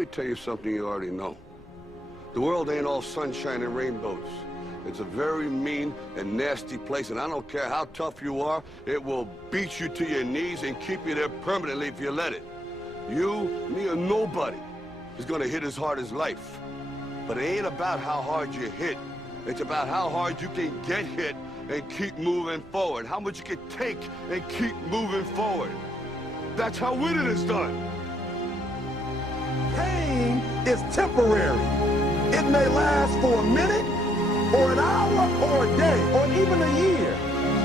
me tell you something you already know. The world ain't all sunshine and rainbows. It's a very mean and nasty place, and I don't care how tough you are, it will beat you to your knees and keep you there permanently if you let it. You, me, or nobody is gonna hit as hard as life. But it ain't about how hard you hit. It's about how hard you can get hit and keep moving forward. How much you can take and keep moving forward. That's how winning is done. Pain is temporary. It may last for a minute, or an hour, or a day, or even a year.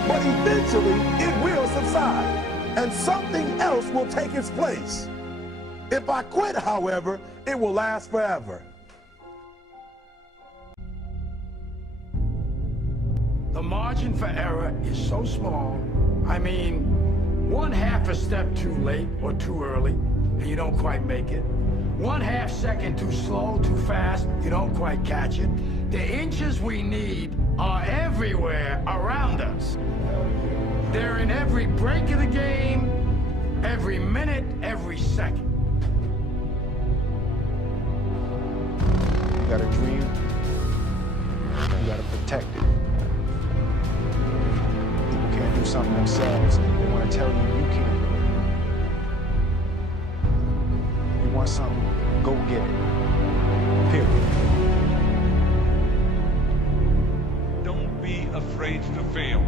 But eventually, it will subside, and something else will take its place. If I quit, however, it will last forever. The margin for error is so small. I mean, 1/2 a step too late or too early, and you don't quite make it. 1/2 second too slow, too fast, you don't quite catch it. The inches we need are everywhere around us. They're in every break of the game, every minute, every second. You got a dream, you got to protect it. People can't do something themselves, they want to tell you you can't do it. You want something, go get it. Period. Don't be afraid to fail.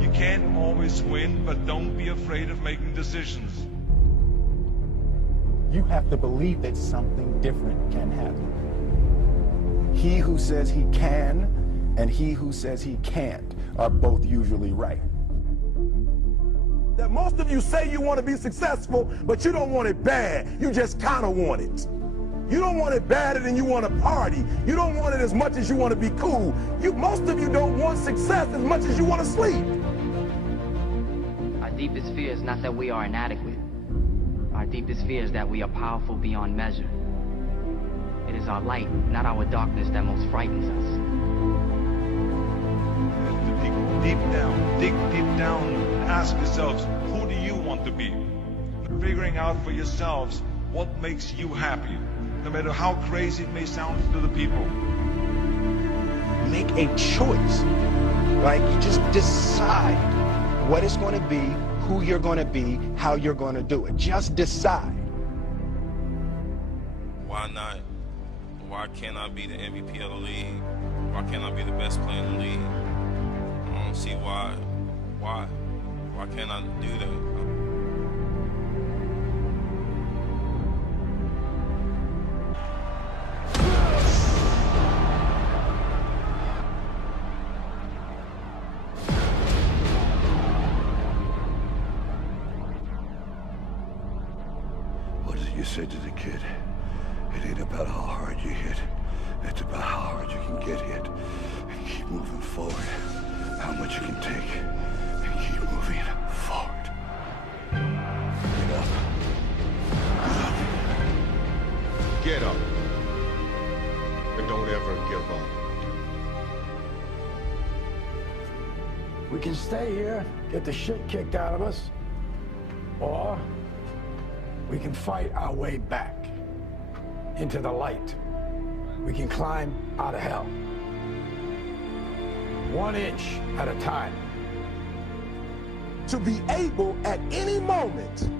You can't always win, but don't be afraid of making decisions. You have to believe that something different can happen. He who says he can and he who says he can't are both usually right. That most of you say you want to be successful, but you don't want it bad. You just kind of want it. You don't want it badder than you want to party. You don't want it as much as you want to be cool. Most of you don't want success as much as you want to sleep. Our deepest fear is not that we are inadequate. Our deepest fear is that we are powerful beyond measure. It is our light, not our darkness, that most frightens us. Dig deep down, and ask yourselves, who do you want to be? Figuring out for yourselves what makes you happy, no matter how crazy it may sound to the people. Make a choice. Like, you just decide what it's going to be, who you're going to be, how you're going to do it. Just decide. Why not? Why can't I be the MVP of the league? Why can't I be the best player in the league? I don't see why. Why can't I do that? What is it you said to the kid? It ain't about how hard you hit. It's about how hard you can get hit and keep moving forward. How much you can take and keep moving forward. Get up. Get up. And don't ever give up. We can stay here, get the shit kicked out of us, or we can fight our way back into the light. We can climb out of hell. 1 inch at a time. To be able at any moment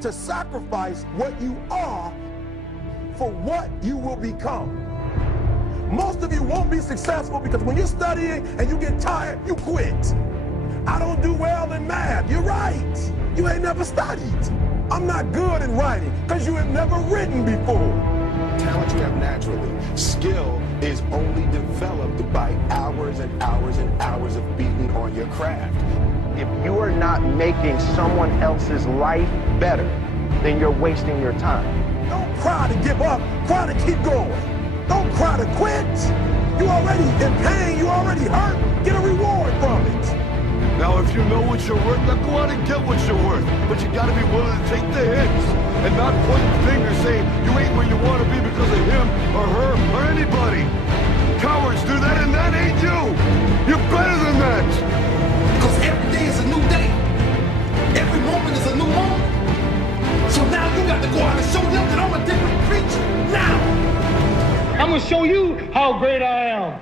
to sacrifice what you are for what you will become. Most of you won't be successful because when you're studying and you get tired, you quit. I don't do well in math. You're right. You ain't never studied. I'm not good in writing because you have never written before. Talent you have naturally. Skill is only developed by hours and hours and hours of beating on your craft. If you are not making someone else's life better, then you're wasting your time. Don't cry to give up. Cry to keep going. Don't cry to quit. You already in pain. You already hurt. Get a reward from it. Now, if you know what you're worth, now go out and get what you're worth. But you gotta be willing to take the hits and not point fingers saying you ain't where you want to be because of him or her or anybody. Cowards do that, and that ain't you. You're better than that. Because every day is a new day. Every moment is a new moment. So now you got to go out and show them that I'm a different breed. will show you how great I am.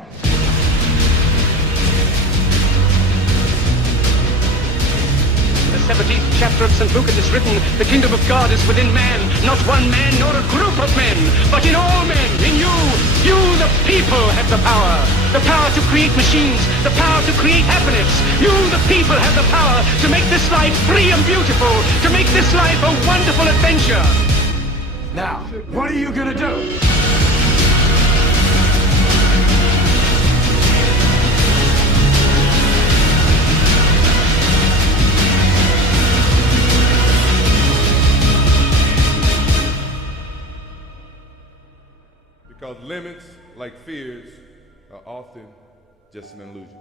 The 17th chapter of St. Luke it is written, the kingdom of God is within man, not one man nor a group of men, but in all men, in you. You, the people, have the power to create machines, the power to create happiness. You, the people, have the power to make this life free and beautiful, to make this life a wonderful adventure. Now, what are you gonna do? Because limits, like fears, are often just an illusion.